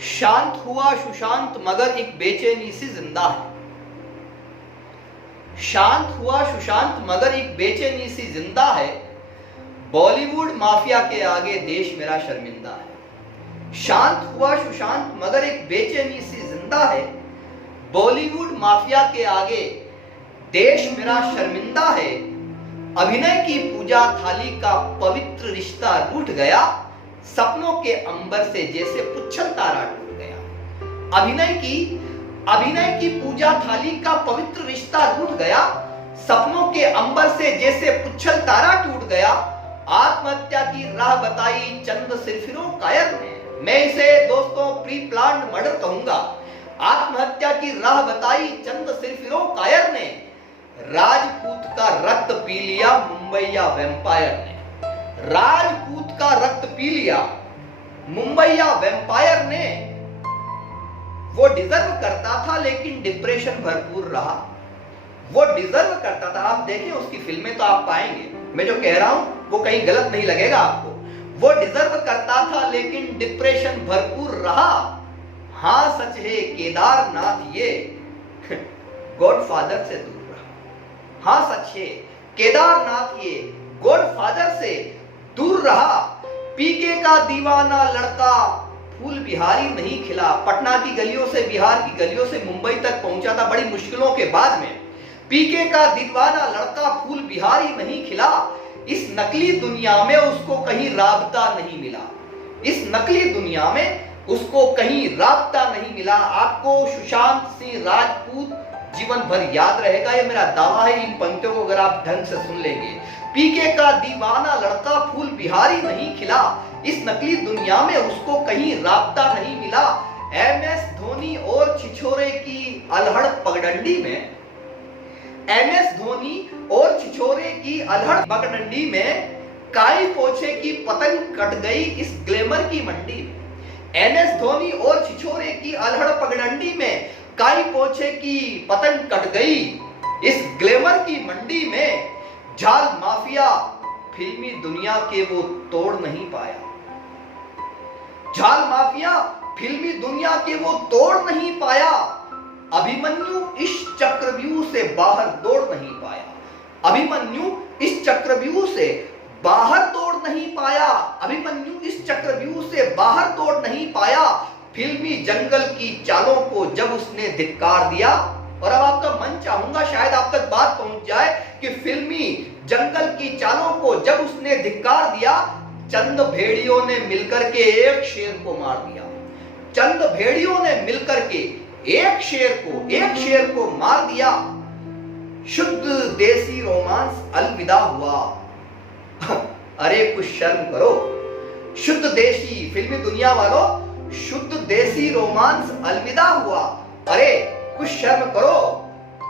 शांत हुआ सुशांत मगर एक बेचैनी सी जिंदा है। शांत हुआ सुशांत मगर एक बेचैनी सी जिंदा है। बॉलीवुड माफिया के आगे देश मेरा शर्मिंदा है। शांत हुआ सुशांत मगर एक बेचैनी सी जिंदा है। बॉलीवुड माफिया के आगे देश मेरा शर्मिंदा है। अभिनय की पूजा थाली का पवित्र रिश्ता रूठ गया। सपनों के अंबर से जैसे पुच्छल तारा टूट गया। अभिनय की पूजा थाली का पवित्र रिश्ता रूठ गया। सपनों के अंबर से जैसे पुच्छल तारा टूट गया। आत्महत्या की राह बताई चंद सिरफिरों कायर ने। मैं इसे दोस्तों प्री प्लान्ड मर्डर कहूंगा। आत्महत्या की राह बताई चंद सिरफिरों कायर ने। राजपूत का रक्त पी लिया मुंबईया वेम्पायर ने। राजपूत का रक्त पी लिया मुंबईया वेम्पायर ने। वो डिजर्व करता था लेकिन डिप्रेशन भरपूर रहा। वो डिजर्व करता था। आप देखें उसकी फिल्में तो आप पाएंगे, मैं जो कह रहा हूं वो कहीं गलत नहीं लगेगा आपको। वो डिजर्व करता था लेकिन डिप्रेशन भरपूर रहा। हां सच है केदारनाथ ये गॉडफादर से दूर रहा। हां सच है केदारनाथ ये गॉडफादर से दूर रहा। पीके का दीवाना लड़का फूल बिहारी नहीं खिला। पटना की गलियों से, बिहार की गलियों से मुंबई तक पहुंचा था बड़ी मुश्किलों के बाद में। पीके का दीवाना लड़का फूल बिहारी नहीं खिला। इस नकली दुनिया में उसको कहीं राबता नहीं मिला। इस नकली दुनिया में उसको कहीं राबता नहीं मिला। आपको सुशांत सिंह राजपूत जीवन भर याद रहेगा, ये मेरा दावा है। इन पंक्तियों को अगर आप ढंग से सुन लेंगे। पीके का दीवाना लड़का फूल बिहारी नहीं खिला। इस नकली दुनिया में उसको कहीं राबता नहीं मिला। एमएस धोनी और छिछोरे की अल्हड़ पगडंडी में, एमएस धोनी और छिछोरे की अल्हड़ पगडंडी में काई पोछे की पतंग कट गई इस ग्लैमर की मंडी में। एमएस धोनी और छिछोरे की अल्हड़ पगडंडी में काई पोछे की पतंग कट गई इस ग्लैमर की मंडी में। जाल माफिया फिल्मी दुनिया के वो तोड़ नहीं पाया। जाल माफिया फिल्मी दुनिया के वो तोड़ नहीं पाया। अभिमन्यु इस चक्रव्यूह से बाहर दौड़ नहीं पाया। अभिमन्यु इस चक्रव्यूह से बाहर दौड़ नहीं पाया। अभिमन्यु इस चक्रव्यूह से बाहर दौड़ नहीं पाया। फिल्मी जंगल की चालों को जब उसने धिक्कार दिया। और अब आपका मन चाहूंगा शायद आप तक बात पहुंच जाए कि फिल्मी जंगल की चालों को जब उसने धिक्कार दिया। चंद भेड़ियों ने मिलकर के एक शेर को मार दिया। चंद भेड़ियों ने मिलकर के एक शेर को मार दिया। शुद्ध देसी रोमांस अलविदा हुआ। अरे कुछ शर्म करो। शुद्ध देसी फिल्मी दुनिया वालों, शुद्ध देसी रोमांस अलविदा हुआ। अरे कुछ शर्म करो।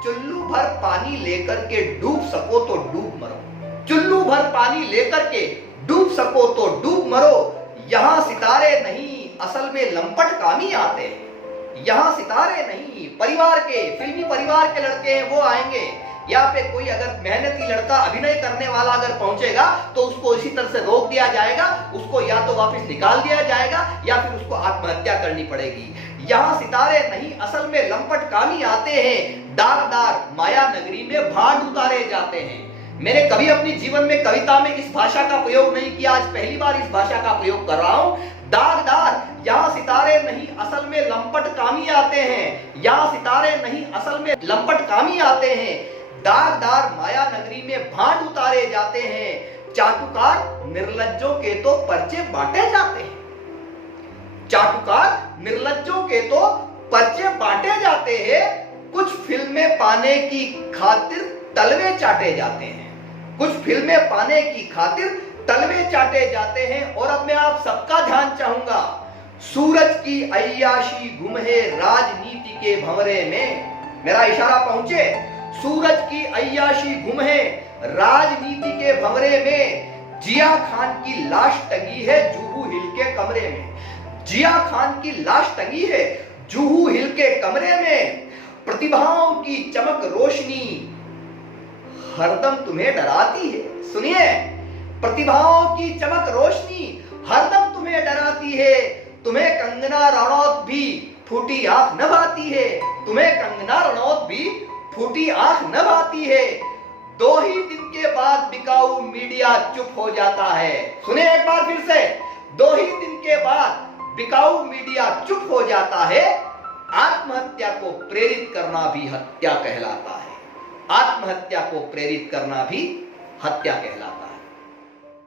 चुल्लू भर पानी लेकर के डूब सको तो डूब मरो। चुल्लू भर पानी लेकर के डूब सको तो डूब मरो। यहां सितारे नहीं असल में लंपट कामी आते हैं। यहां सितारे नहीं परिवार के, फिल्मी परिवार के लड़के हैं वो आएंगे। यहाँ पे कोई अगर मेहनती लड़का अभिनय करने वाला अगर पहुंचेगा तो उसको इसी तरह से रोक दिया जाएगा। उसको या तो वापस निकाल दिया जाएगा या फिर उसको आत्महत्या करनी पड़ेगी। यहाँ सितारे नहीं असल में लंपट कामी आते हैं। दागदार माया नगरी में भांड उतारे जाते हैं। मैंने कभी अपने जीवन में कविता में इस भाषा का प्रयोग नहीं किया, आज पहली बार इस भाषा का प्रयोग कर रहा हूं। दागदार यहाँ सितारे नहीं असल में लंपट कामी आते हैं। यहाँ सितारे नहीं असल में लंपट कामी आते हैं। दागदार माया नगरी में भांड उतारे जाते हैं। चाटुकार निर्लज्जों के तो पर्चे बांटे जाते हैं। चाटुकार निर्लज्जों के तो पर्चे बांटे जाते हैं। कुछ फिल्में पाने की खातिर तलवे चाटे जाते हैं। कुछ फिल्में पाने की खातिर तलवे चाटे जाते हैं। और अब मैं आप सबका ध्यान चाहूंगा। सूरज की अय्याशी गुम है राजनीति के भंवरे में। मेरा इशारा पहुंचे। सूरज की अय्याशी गुम है राजनीति के भंवरे में। जिया खान की लाश टंगी है जूहू हिल के कमरे में। जिया खान की लाश टंगी है जूहू हिल के कमरे में। प्रतिभाओं की चमक रोशनी हरदम तुम्हें डराती है। सुनिए, प्रतिभाओं की चमक रोशनी हरदम तुम्हें डराती है। तुम्हें कंगना रनौत भी फूटी आंख न भाती है, तुम्हें कंगना रनौत भी फूटी आंख न भाती है। 2 ही दिन के बाद बिकाऊ मीडिया चुप हो जाता है। सुने एक बार फिर से, 2 ही दिन के बाद बिकाऊ मीडिया चुप हो जाता है। आत्महत्या को प्रेरित करना भी हत्या कहलाता है। आत्महत्या को प्रेरित करना भी हत्या कहलाता है।